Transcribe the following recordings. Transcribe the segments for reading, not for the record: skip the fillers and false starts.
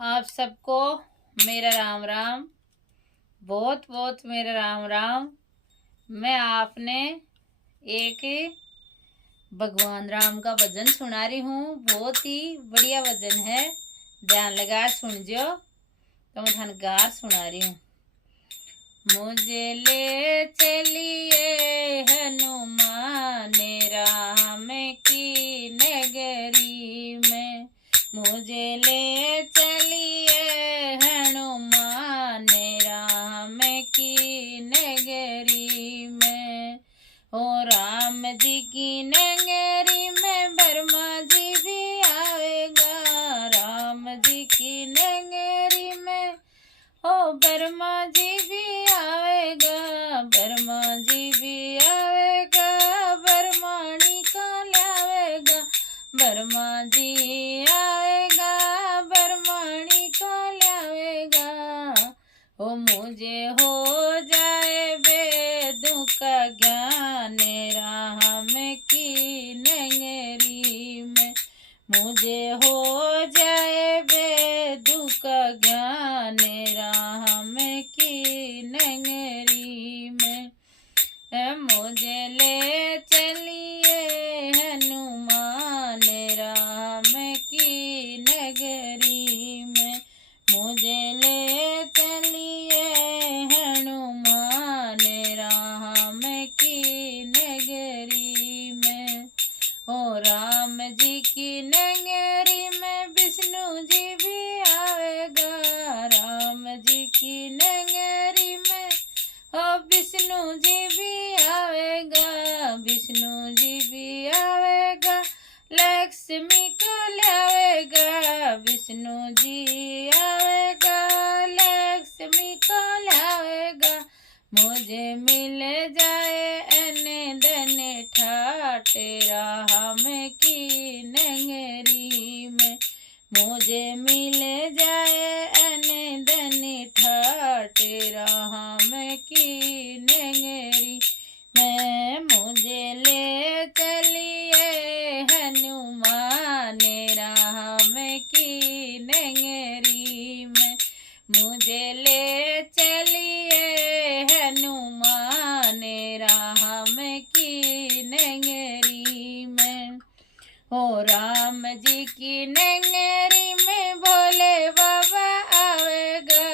आप सबको मेरा राम राम, बहुत बहुत मेरा राम राम। मैं आपने एक भगवान राम का भजन सुना रही हूँ। बहुत ही बढ़िया भजन है, ध्यान लगा सुन जो। तो मैं थान गार सुना रही हूँ। मुझे ले चलिए हनुमान राम की नगरी में, मुझे ले चलिए हनुमान राम की नगरी में। ओ राम जी की नगरी में ब्रह्मा जी भी आवेगा, राम जी की नगरी में ओ ब्रह्मा जी भी आवेगा, ब्रह्मा जी भी आवेगा, ब्रह्मणी को लावेगा, ब्रह्मा जी आवेगा, ब्रह्मणी को लावेगा। ओ मुझे हो जाए वेदों का ज्ञान राम की नगरी में, मुझे हो जाए वेदों का ज्ञान राम की नगरी में। मुझे ले चलिए हनुमान राम की नगरी में, मुझे ले चलिए हनुमान राम की नगरी में। ओ राम जी की नगरी में विष्णु जी भी आवेगा, राम जी की नगरी में ओ विष्णु जी भी आवेगा, विष्णु जी भी आवेगा, लक्ष्मी को लावेगा, विष्णु जी आवेगा, लक्ष्मी को लावेगा। मुझे मिल जाए अन धन ठाट राम की नगरी में, मुझे मिल जाए अन धन ठाट राम की नगरी में। मुझे ले चलिए हनुमान राम की नगरी में, मुझे ले चलिए हनुमान राम की नगरी में। ओ राम जी की नगरी में भोले बाबा आवेगा,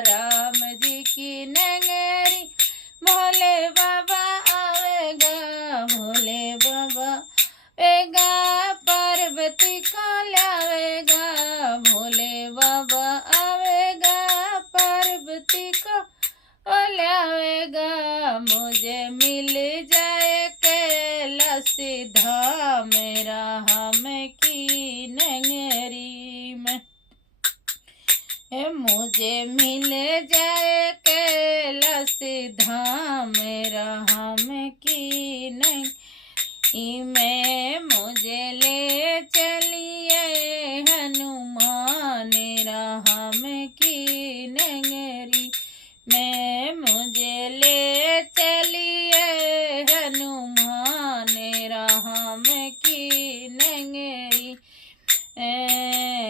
राम जी की नगरी भोले बाबा आवेगा, भोले बाबा आवेगा, पार्वती को लावेगा, भोले बाबा आवेगा, पार्वती को लावेगा। मुझे मिल जाए कैलाश धाम राम की नगरी में, मुझे मिल जाए कैलाश धाम राम की नगरी में। मुझे ले चलिए हनुमान राम की नगरी में, मुझे ले चलिए हनुमान राम की नगरी।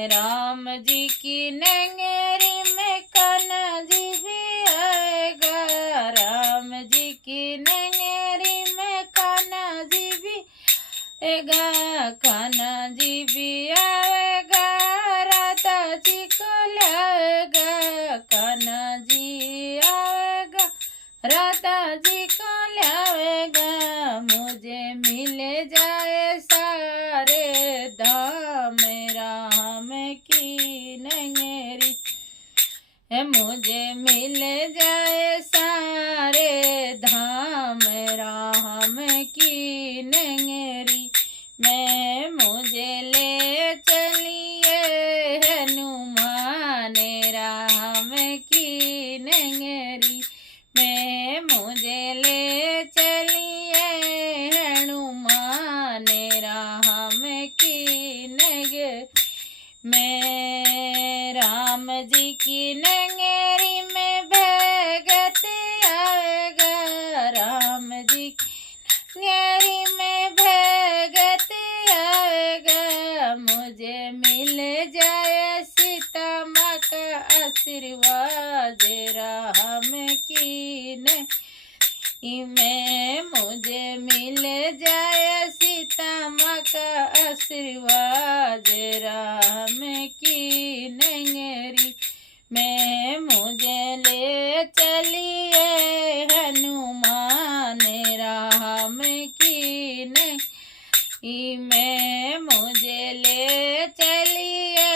राम जी की नगरी में कान्हा जी भी आएगा, राम जी की नगरी में कान्हा जी भी आएगा, कान्हा जी भी आएगा, राधा जी को लाएगा, कान्हा जी आएगा, राधा जी को लाएगा। मुझे मिल जाए सारे धाम राम की नगरी, मुझे मिल जाए सारे धाम राम की नगरी में। मुझे ले चलिए हनुमान राम की नगरी में, मुझे ले चलिए हनुमान राम की नगरी में। राम जी की नगरी में भगत आवेगा, राम जी की नगरी में भगत आवेगा, मुझे मिल जाए सीता आशीर्वाद राम की ने में मुझे मिल जाए सीता माँ का आशीर्वाद राम की नेंगरी में मुझे ले चलिए हनुमान राम की नहीं में मुझे ले चलिए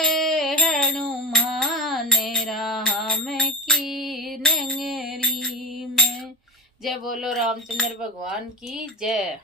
हनुमान राम की नगरी में। जय बोलो रामचंद्र भगवान की जय।